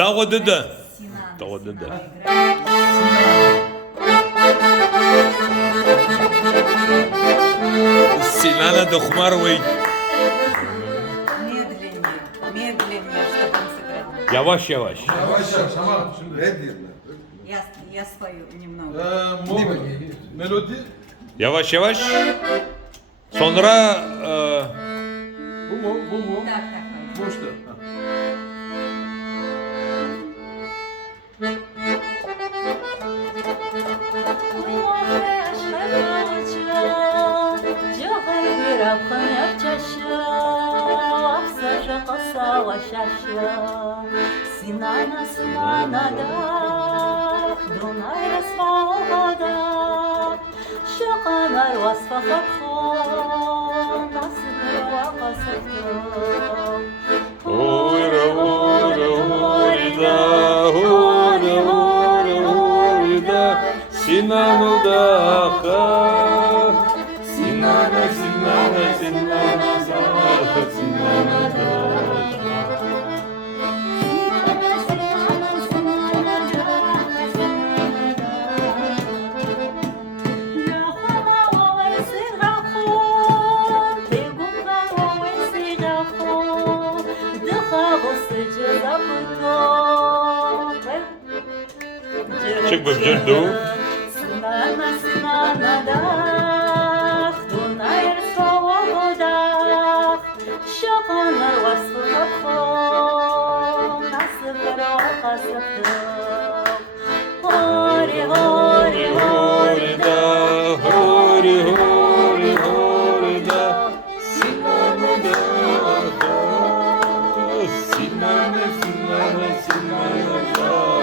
Тагодыда. Синана. Тагодыда. Синана Духмаровой. Медленнее, чтобы он сыграл. Yavaş yavaş. Yavaş yavaş ama şimdi. Ne diyorlar? Я спою немного. Melodi Yavaş yavaş. Sonra bu mu? Bu mu? Так, так. Bu işte. Ha. Sinana sinana da Dunay rasvada Şakanar vasfa kaphan Nasıl vakasıftı Hura hura hurida hura hura hurida Sinanu daha Sinana sinana sinana sinana daha Çık bakayım dur. Sinana sinana da Dunay rasvada Şakanar vasfa kaphan Nasıl vakasıftı Hori hori Hurida huri huri hurida Sinanu daha Sinane sinane sinane daha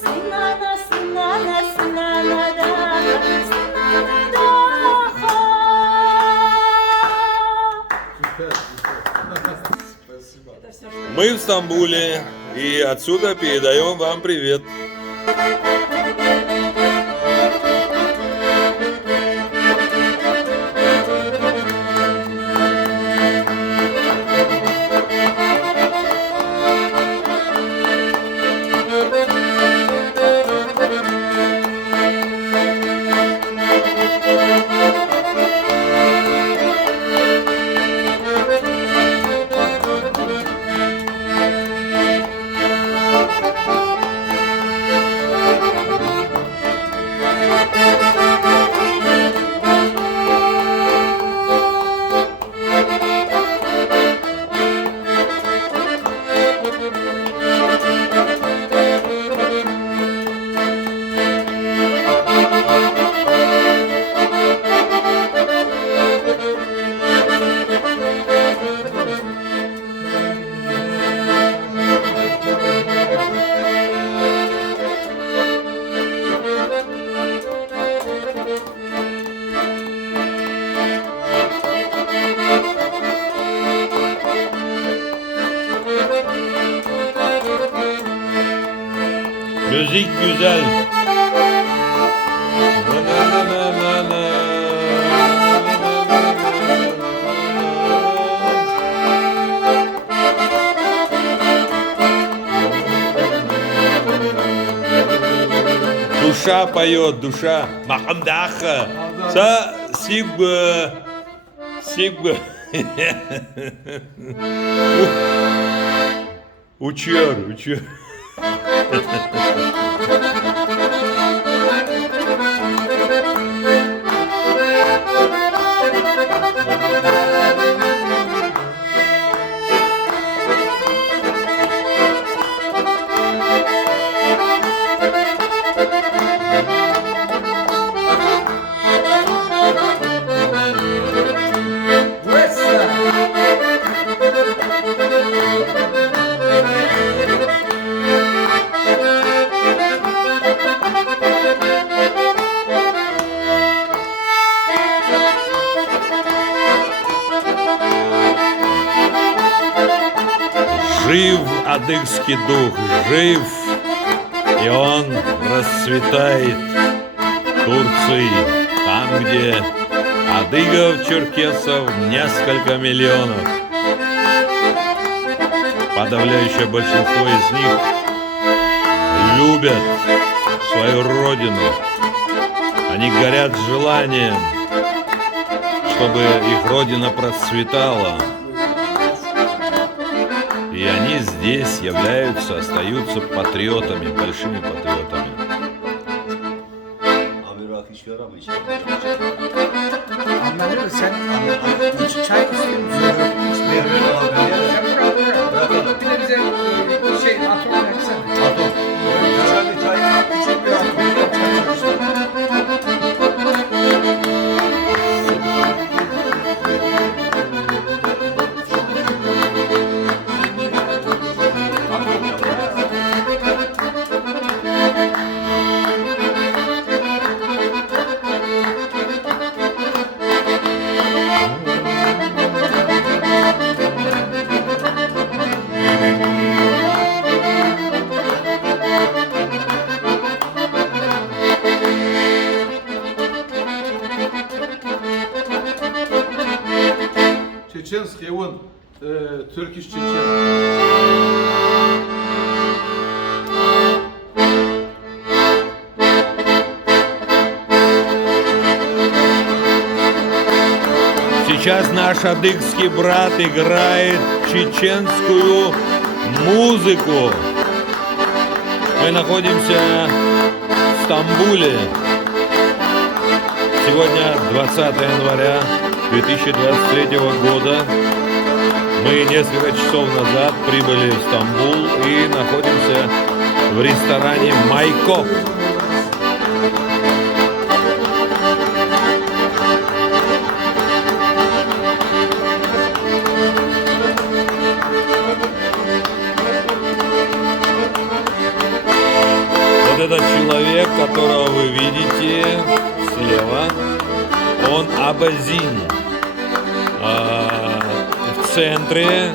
Sinana sinana sinana da Sinana da Süper. Спасибо. Это все, что Мы в Стамбуле, и отсюда передаем вам привет. Müzik güzel. Na, na, na, na, na. Душа поет, душа. Махамдаха. Сигба. Uçuyor. Жив адыгский дух, жив, и он расцветает, Турции, там, где адыгов, черкесов несколько миллионов. Подавляющее большинство из них любят свою родину. Они горят желанием, чтобы их родина процветала. И они здесь являются, остаются патриотами, большими патриотами. Abi rakı içiyor ama içiyor. Anlamıyor sen çay istiyorsun. İçmeyebilir ama ben ya. Sen bırak. Bırakalım. Bir de bize atom versene. Atom. Çay, çay. Küçük bir atom. Чеченский, он Turkish Чечен. Сейчас наш адыгский брат играет чеченскую музыку. Мы находимся в Стамбуле. Сегодня 20 января 2023 года. Мы несколько часов назад прибыли в Стамбул и находимся в ресторане «Майко». Вот этот человек, которого вы видите слева, он Абазин. В центре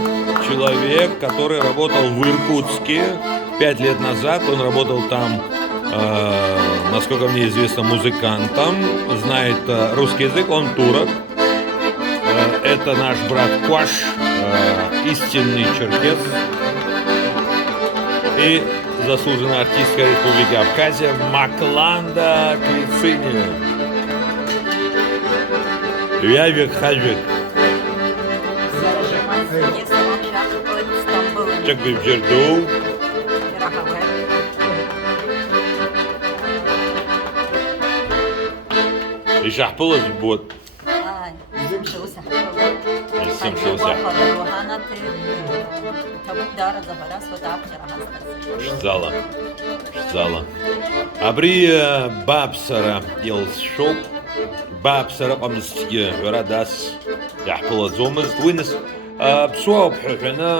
человек, который работал в Иркутске 5 лет назад. Он работал там, насколько мне известно, музыкантом, знает русский язык, он турок. Это наш брат Кваш, истинный черкес и заслуженная артистка Республики Абхазия Макланда Клицини. Явик Хажик. Çok bir cerdo. يشحبلش بوت السم شو سح شزالة أبري بابسرة يلشوب بابسرة قمستي وراداس يحبل زومز وينس بسواب حنا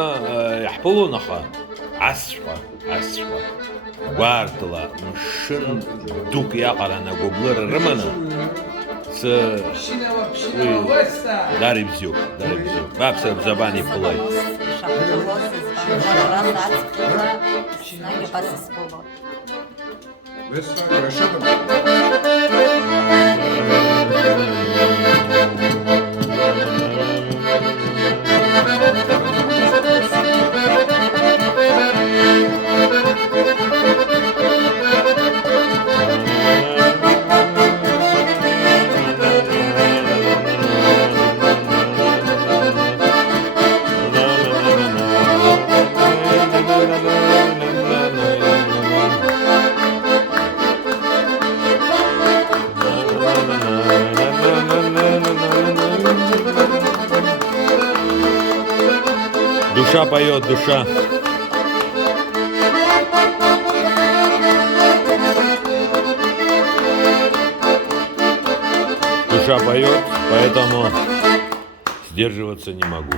يحبلو نخا عسفة وارتلا مشن دوك يقرأنا قبلر رمنا داري بزيوك بابسرة بزباني بلاي Душа поет, душа. Душа поет, поэтому сдерживаться не могу.